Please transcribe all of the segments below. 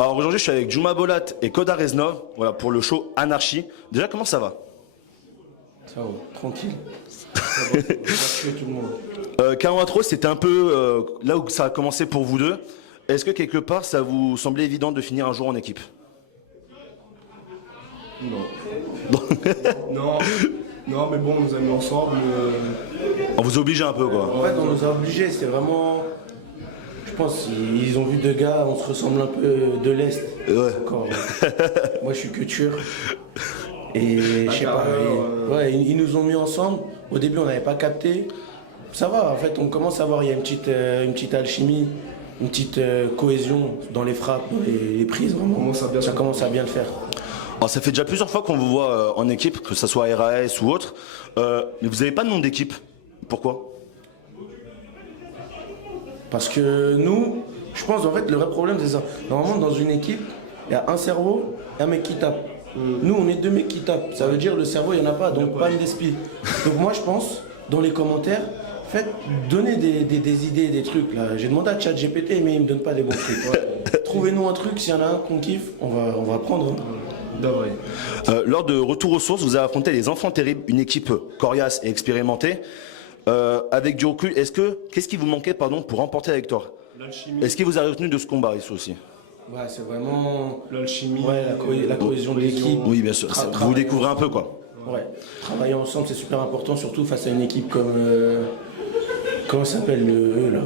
Alors aujourd'hui, je suis avec Juma Bolat et Koda Reznov, voilà, pour le show Anarchie. Déjà, comment ça va? Ça va, tranquille. Ça va tuer tout le monde. K1 c'était un peu là où ça a commencé pour vous deux. Est-ce que quelque part, ça vous semblait évident de finir un jour en équipe? Non. Non. Non, mais bon, on nous a mis ensemble. On vous oblige un peu, quoi. En fait, on nous a obligés, c'est vraiment. Je pense qu'ils ont vu deux gars, on se ressemble un peu de l'Est. Ouais. Encore. Moi, je suis culture. Et je sais pas. Ouais, ils nous ont mis ensemble. Au début, on n'avait pas capté. Ça va, en fait, on commence à voir, il y a une petite alchimie, une petite cohésion dans les frappes, dans les prises, vraiment. Ça commence à bien le faire. Alors, ça fait déjà plusieurs fois qu'on vous voit en équipe, que ce soit RAS ou autre. Mais vous n'avez pas de nom d'équipe. Pourquoi? Parce que nous, je pense en fait le vrai problème c'est ça. Normalement dans une équipe, il y a un cerveau et un mec qui tape. Nous on est deux mecs qui tapent. Ça veut dire le cerveau il n'y en a pas, donc pas d'esprit. Donc moi je pense, dans les commentaires, donnez des idées, des trucs là. J'ai demandé à ChatGPT mais il me donne pas des bons trucs. Ouais. Trouvez-nous un truc, s'il y en a un qu'on kiffe, on va prendre. Lors de Retour aux sources, vous avez affronté les Enfants Terribles, une équipe coriace et expérimentée. Avec du recul, qu'est-ce qui vous manquait pour remporter la victoire? L'alchimie. Est-ce qu'il vous a retenu de ce combat ici aussi? Ouais, c'est vraiment l'alchimie. Ouais, la cohésion de l'équipe. Oui, bien sûr. Vous découvrez un peu, quoi. Ouais. Travailler ensemble, c'est super important, surtout face à une équipe comme comment s'appelle eux là?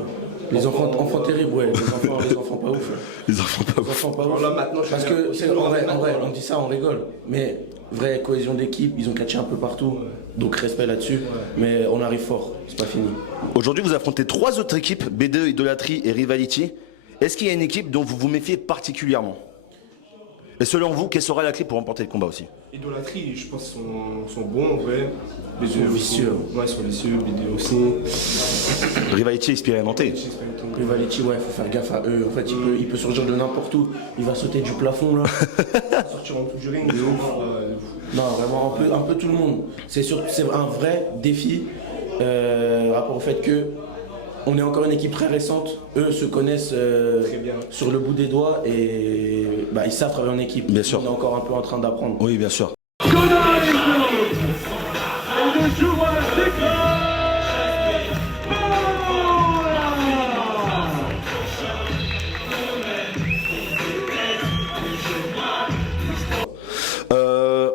Les enfants terribles, ouais. Les enfants pas ouf. Les enfants pas ouf. Les enfants pas ouf. Là, maintenant, parce que c'est en vrai, on dit ça, on rigole. Mais vraie cohésion d'équipe, ils ont catché un peu partout. Donc respect là-dessus. Ouais. Mais on arrive fort, c'est pas fini. Aujourd'hui, vous affrontez 3 autres équipes, B2, Idolatry et Rivality. Est-ce qu'il y a une équipe dont vous vous méfiez particulièrement? Et selon vous, quelle sera la clé pour remporter le combat aussi? Idolatry, je pense, sont bons en vrai. Ils sont vicieux. Ouais, ils sont vicieux, B2 aussi. Rivality expérimenté. Rivality, ouais, faut faire gaffe à eux. En fait, il peut surgir de n'importe où. Il va sauter du plafond là. Sortir en dessous du ring, de ouf. Non, vraiment, un peu tout le monde. C'est un vrai défi rapport au fait que on est encore une équipe très récente. Eux se connaissent sur le bout des doigts et ils savent travailler en équipe. Bien sûr. On est encore un peu en train d'apprendre. Oui, bien sûr.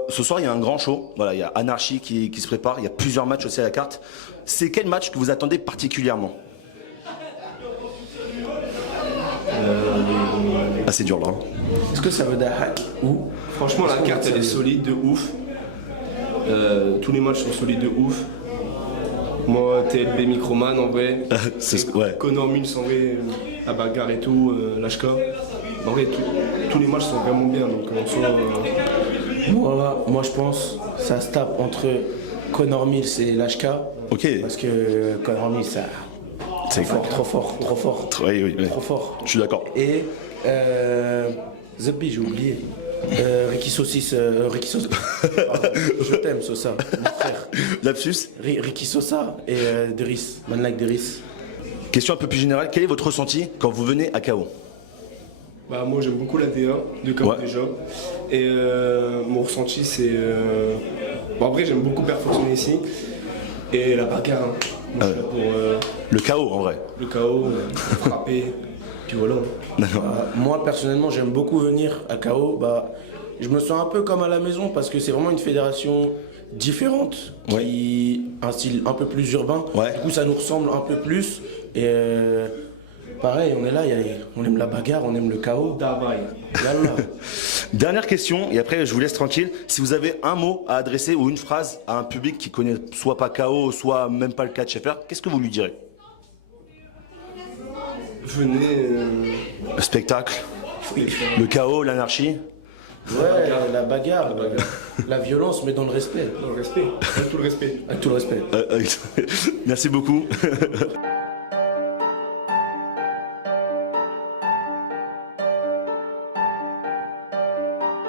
Ce soir, il y a un grand show. Voilà, il y a Anarchie qui se prépare. Il y a plusieurs matchs aussi à la carte. C'est quel match que vous attendez particulièrement? Ah, c'est dur là. Est-ce que ça veut dire hack ou franchement, la carte elle est solide de ouf. Tous les matchs sont solides de ouf. Moi, TLB Microman en vrai. Ouais. Connor Mills en vrai, la bagarre et tout, l'HK. En vrai, tous les matchs sont vraiment bien. Donc, moi, je pense que ça se tape entre Connor Mills et l'HK. Ok. Parce que Connor Mills, c'est fort, trop fort. Oui. Trop fort. Je suis d'accord. Et Zebbi, j'ai oublié. Ricky Saucisse. Je t'aime, Sosa, mon frère. Lapsus. Ricky Sosa et Deris, Man Like Deris. Question un peu plus générale, quel est votre ressenti quand vous venez à KO? moi j'aime beaucoup la DA de KO déjà. Et mon ressenti c'est. En vrai j'aime beaucoup perfectionner ici. Et la bagarre. Hein. Moi, je suis là pour, le KO en vrai. Le KO, frapper. Puis voilà. Moi personnellement j'aime beaucoup venir à KO. Je me sens un peu comme à la maison parce que c'est vraiment une fédération différente, un style un peu plus urbain. Ouais. Du coup ça nous ressemble un peu plus. Et pareil, on est là, on aime la bagarre, on aime le chaos. Dernière question, et après je vous laisse tranquille. Si vous avez un mot à adresser ou une phrase à un public qui connaît soit pas KO, soit même pas le catch FR, qu'est-ce que vous lui direz? Venez. Le spectacle, le chaos, l'anarchie. Ouais, la bagarre, la violence, mais dans le respect. Dans le respect, avec tout le respect. Avec tout le respect. Merci beaucoup.